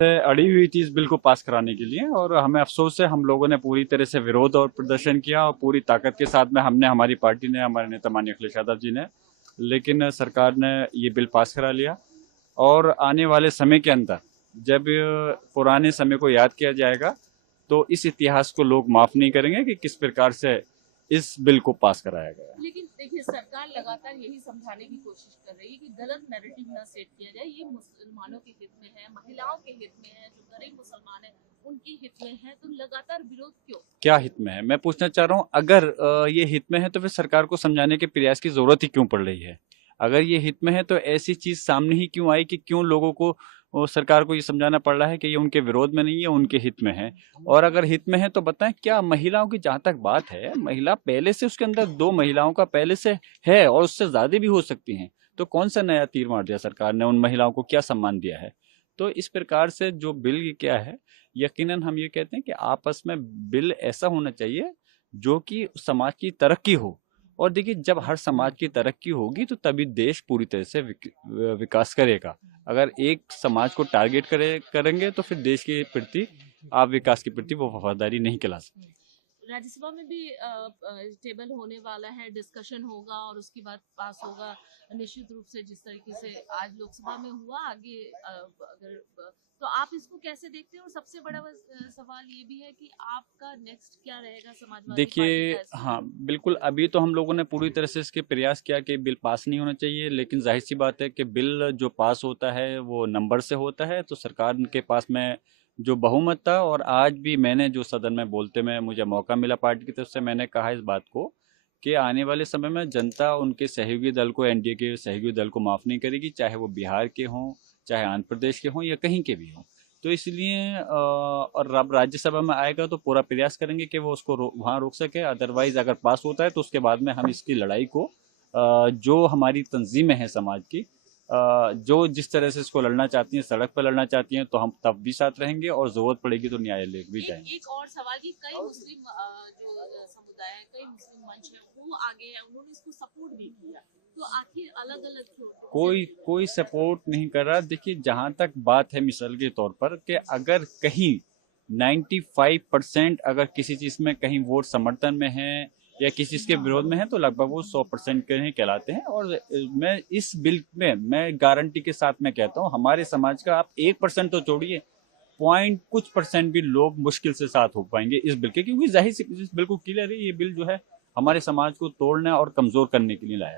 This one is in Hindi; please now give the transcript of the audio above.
अड़ी हुई थी इस बिल को पास कराने के लिए, और हमें अफसोस है हम लोगों ने पूरी तरह से विरोध और प्रदर्शन किया, और पूरी ताकत के साथ में हमने, हमारी पार्टी ने, हमारे नेता माननीय अखिलेश यादव जी ने, लेकिन सरकार ने ये बिल पास करा लिया। और आने वाले समय के अंदर जब पुराने समय को याद किया जाएगा तो इस इतिहास को लोग माफ नहीं करेंगे कि किस प्रकार से इस बिल को पास कराया गया। लेकिन देखिए, सरकार लगातार यही समझाने की कोशिश कर रही है कि गलत नैरेटिव ना सेट किया जाए, ये मुसलमानों के हित में है, महिलाओं के हित में है, जो गरीब मुसलमान है उनके हित में है, तो लगातार विरोध क्यों? क्या हित में है, मैं पूछना चाह रहा हूँ। अगर ये हित में है तो फिर सरकार को समझाने के प्रयास की जरूरत ही क्यों पड़ रही है? अगर ये हित में है तो ऐसी चीज सामने ही क्यों आई कि क्यों लोगों को, सरकार को ये समझाना पड़ रहा है कि ये उनके विरोध में नहीं है, उनके हित में है? और अगर हित में है तो बताएं, क्या महिलाओं की जहां तक बात है, महिला पहले से, उसके अंदर दो महिलाओं का पहले से है और उससे ज्यादा भी हो सकती हैं, तो कौन सा नया तीर मार दिया सरकार ने? उन महिलाओं को क्या सम्मान दिया है? तो इस प्रकार से जो बिल ये क्या है, यकीनन हम ये कहते हैं कि आपस में बिल ऐसा होना चाहिए जो कि समाज की तरक्की हो। और देखिए, जब हर समाज की तरक्की होगी तो तभी देश पूरी तरह से विकास करेगा। अगर एक समाज को टारगेट करेंगे तो फिर देश के प्रति, आप विकास के प्रति वो वफादारी नहीं कहला सकती। राज्यसभा में भी टेबल होने वाला है, डिस्कशन होगा और उसके बाद पास होगा निश्चित रूप से, जिस तरीके से आज लोकसभा में हुआ। आगे अगर तो आप इसको कैसे देखते हैं? और सबसे बड़ा सवाल ये भी है कि आपका नेक्स्ट क्या रहेगा समाजवादी पार्टी देखिए, का इसमें? हाँ बिल्कुल, अभी तो हम लोगों ने पूरी तरह से इसके प्रयास किया कि बिल पास नहीं होना चाहिए, लेकिन जाहिर सी बात है कि बिल जो पास होता है वो नंबर से होता है, तो सरकार के पास में जो बहुमत था, और आज भी मैंने जो सदन में बोलते में मुझे मौका मिला पार्टी की तरफ से, मैंने कहा इस बात को कि आने वाले समय में जनता उनके सहयोगी दल को, एनडीए के सहयोगी दल को माफ नहीं करेगी, चाहे वो बिहार के हों, चाहे आंध्र प्रदेश के हों, या कहीं के भी हों। तो इसलिए और अब राज्यसभा में आएगा तो पूरा प्रयास करेंगे कि वो उसको वहाँ रोक सके। अदरवाइज अगर पास होता है तो उसके बाद में हम इसकी लड़ाई को, जो हमारी तंजीमें हैं समाज की, जो जिस तरह से इसको लड़ना चाहती हैं, सड़क पर लड़ना चाहती हैं, तो हम तब भी साथ रहेंगे, और जरूरत पड़ेगी तो न्यायालय भी जाएंगे। एक और सवाल कि कई मुस्लिम जो समुदाय है, कई मुस्लिम मंच है, वो आगे है, उन्होंने इसको सपोर्ट भी किया। तो आखिर अलग अलग क्यों? कोई कोई सपोर्ट नहीं कर रहा। देखिए, जहां तक बात है मिसाल के तौर पर कि अगर कहीं 95% अगर किसी चीज में कहीं वोट समर्थन में है या किसी चीज के विरोध में है, तो लगभग वो 100% के ही कहलाते हैं। और मैं इस बिल में, मैं गारंटी के साथ मैं कहता हूँ, हमारे समाज का आप 1% तो छोड़िए, पॉइंट कुछ परसेंट भी लोग मुश्किल से साथ हो पाएंगे इस बिल के, क्योंकि जाहिर सी इस बिल को क्लियर है, ये बिल जो है हमारे समाज को तोड़ने और कमजोर करने के लिए लाया